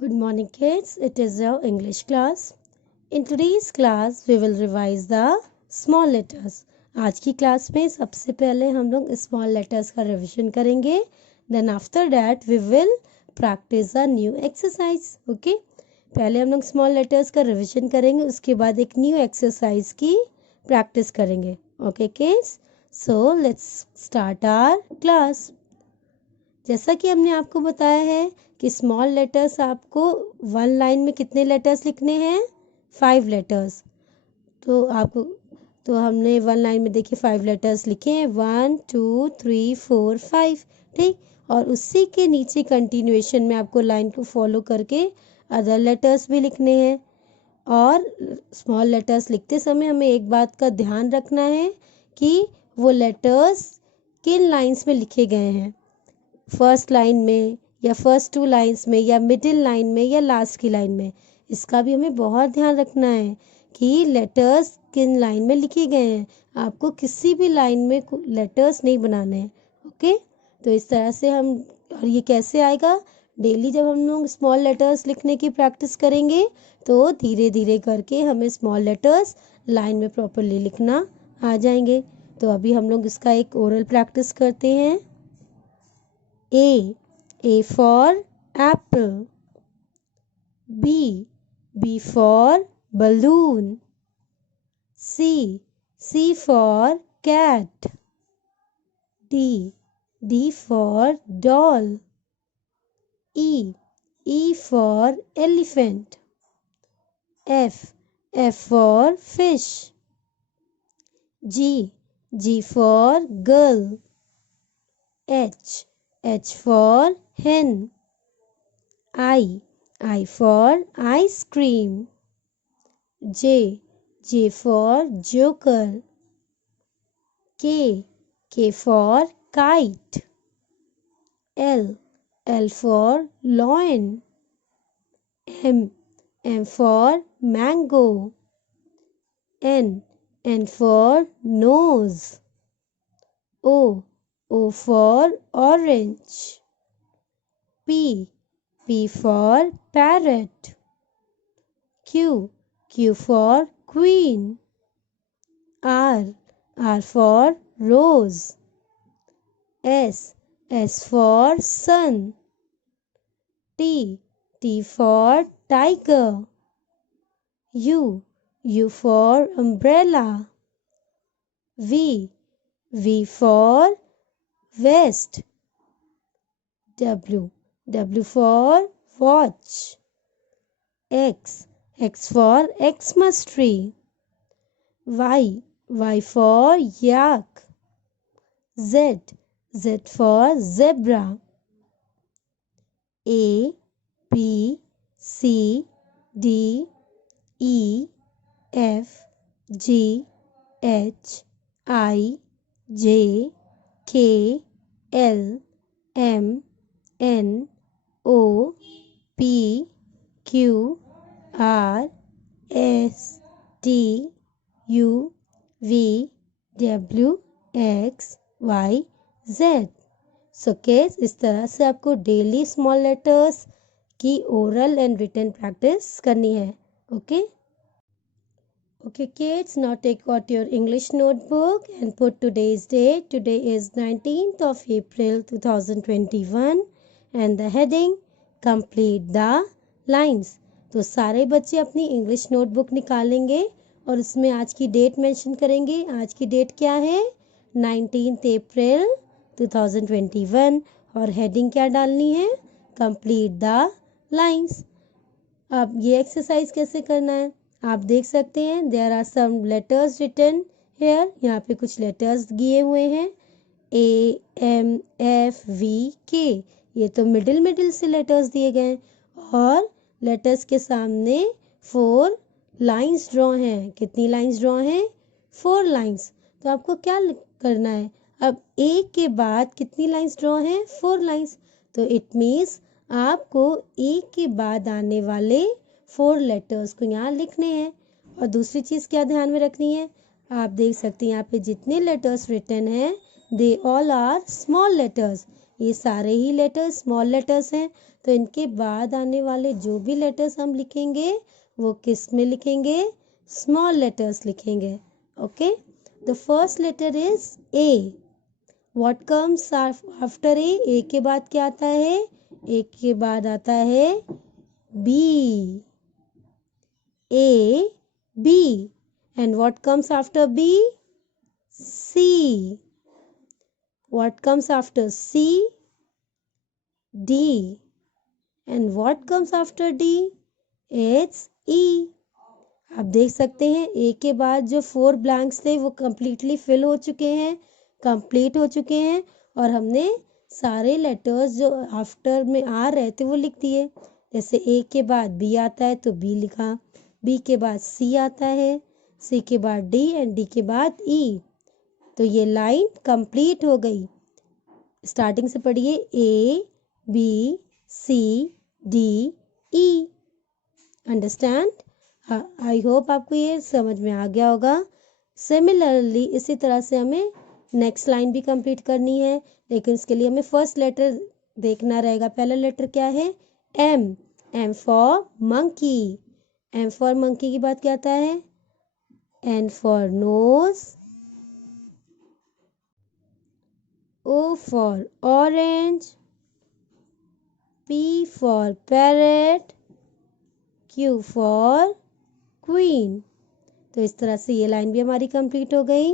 Good morning, kids. It is your English class. In today's class, we will revise the small letters. आज की class में सबसे पहले हम लोग स्मॉल लेटर्स का रिवीजन करेंगे. Then after that, we will practice a new exercise. Okay? पहले हम लोग स्मॉल लेटर्स का रिवीजन करेंगे, उसके बाद एक न्यू एक्सरसाइज की प्रैक्टिस करेंगे. Okay, kids? So let's start our class. जैसा कि हमने आपको बताया है कि स्मॉल लेटर्स आपको वन लाइन में कितने लेटर्स लिखने हैं? 5 लेटर्स. तो हमने वन लाइन में देखिए 5 लेटर्स लिखे हैं. 1 2 3 4 5. ठीक. और उसी के नीचे कंटिन्यूएशन में आपको लाइन को फॉलो करके अदर लेटर्स भी लिखने हैं. और स्मॉल लेटर्स लिखते समय हमें एक बात का ध्यान रखना है कि वो लेटर्स किन लाइंस में लिखे गए हैं. फर्स्ट लाइन में या फर्स्ट 2 लाइंस में या मिडिल लाइन में या लास्ट की लाइन में. इसका भी हमें बहुत ध्यान रखना है कि लेटर्स किन लाइन में लिखे गए हैं. आपको किसी भी लाइन में लेटर्स नहीं बनाने हैं. ओके. तो इस तरह से हम, और ये कैसे आएगा? डेली जब हम लोग स्मॉल लेटर्स लिखने की प्रैक्टिस करेंगे तो धीरे धीरे करके हमें स्मॉल लेटर्स लाइन में प्रॉपरली लिखना आ जाएंगे. तो अभी हम लोग इसका एक ओरल प्रैक्टिस करते हैं. A for apple. B for balloon. C for cat. D for doll. E for elephant. F for fish. G for girl. H for hen. I for ice cream. J for joker. K for kite. L for lion. M for mango. N for nose. O for orange. P for parrot. Q for queen. R for rose. S for sun. T for tiger. U for umbrella. V for vest. W for watch. X for Xmas tree. Y for yak. Z for zebra. A B C D E F G H I J K L M N O P Q R S T U V W X Y Z. So kids, इस तरह से आपको daily small letters की oral and written practice करनी है. Okay. Okay, kids, now take out your English notebook and put today's date. Today is 19th of April 2021 and the heading Complete the Lines. तो सारे बच्चे अपनी English notebook निकालेंगे और उसमें आज की डेट मेंशन करेंगे. आज की डेट क्या है? 19th अप्रैल 2021. और हेडिंग क्या डालनी है? Complete the Lines. अब ये एक्सरसाइज कैसे करना है आप देख सकते हैं. There are some letters written here. यहाँ पे कुछ लेटर्स दिए हुए हैं. AMFVK. ये तो मिडिल से लेटर्स दिए गए हैं. और लेटर्स के सामने 4 लाइंस ड्रॉ हैं. कितनी लाइंस ड्रॉ हैं? 4 लाइंस. तो आपको क्या करना है? अब ए के बाद कितनी लाइंस ड्रॉ हैं? 4 लाइंस. तो इट मीन्स आपको ए के बाद आने वाले 4 लेटर्स को यहाँ लिखने हैं. और दूसरी चीज़ क्या ध्यान में रखनी है? आप देख सकते हैं यहाँ पे जितने लेटर्स रिटन हैं they all are small letters. ये सारे ही लेटर्स स्मॉल लेटर्स हैं, तो इनके बाद आने वाले जो भी लेटर्स हम लिखेंगे वो किस में लिखेंगे? स्मॉल लेटर्स लिखेंगे. Okay, the first letter is A. What comes after A? A के बाद क्या आता है? ए के बाद आता है B. A, B. And what comes after B? C. What comes after C? D. And what comes after D? It's E. आप देख सकते हैं ए के बाद जो 4 ब्लैंक्स थे वो कम्प्लीटली फिल हो चुके हैं, कंप्लीट हो चुके हैं, और हमने सारे लेटर्स जो आफ्टर में आ रहे थे वो लिख दिए. जैसे ए के बाद बी आता है तो बी लिखा, बी के बाद सी आता है, सी के बाद डी एंड डी के बाद ई. तो ये लाइन कंप्लीट हो गई. स्टार्टिंग से पढ़िए, A B C D E. Understand? I hope आपको ये समझ में आ गया होगा. सिमिलरली इसी तरह से हमें नेक्स्ट लाइन भी कंप्लीट करनी है, लेकिन इसके लिए हमें फर्स्ट लेटर देखना रहेगा. पहला लेटर क्या है? M. M for monkey. M for monkey के बाद क्या आता है? N for nose. O for orange. P for parrot. Q for queen. तो इस तरह से ये लाइन भी हमारी कंप्लीट हो गई.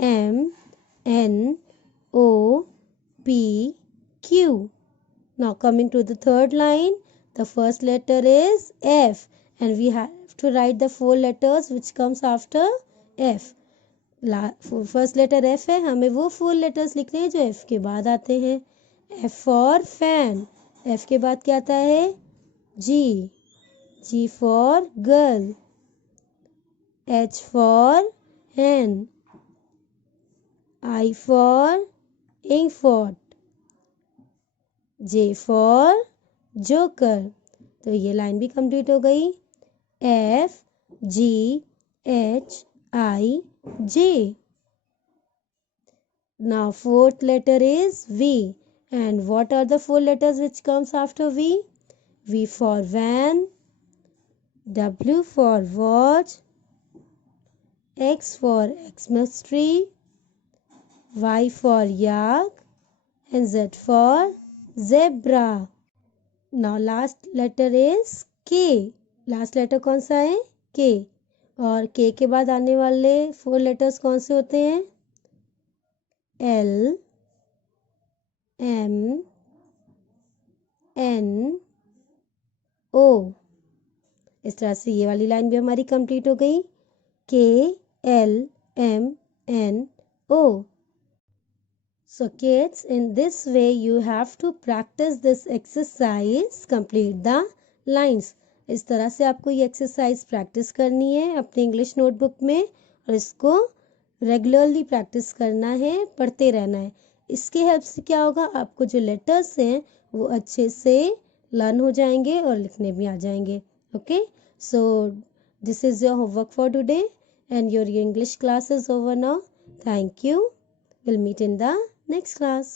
M N O P Q. Now coming to the third line, the first letter is F and we have to write the 4 letters which comes after F. First letter F है, हमें वो 4 letters लिखने हैं जो F के बाद आते हैं. F for fan. F के बाद क्या आता है? G. G for girl. H for hen. I for inkpot. J for joker. तो ये लाइन भी कंप्लीट हो गई. F G H I J. Now fourth letter is V. And what are the 4 letters which comes after V? V for van. W for watch. X for Xmas tree. Y for yak. And Z for zebra. Now last letter is K. Last letter कौन सा है? K. और K के बाद आने वाले 4 letters कौन से होते हैं? L M N O. इस तरह से ये वाली लाइन भी हमारी कंप्लीट हो गई. K L M N O. So kids, in this way you have to practice this exercise, complete the lines. इस तरह से आपको ये एक्सरसाइज प्रैक्टिस करनी है अपने इंग्लिश नोटबुक में, और इसको रेगुलरली प्रैक्टिस करना है, पढ़ते रहना है. इसके हेल्प से क्या होगा, आपको जो लेटर्स हैं वो अच्छे से लर्न हो जाएंगे और लिखने भी आ जाएंगे. Okay, so this is your homework for today and your English class is over now. Thank you. We'll meet in the next class.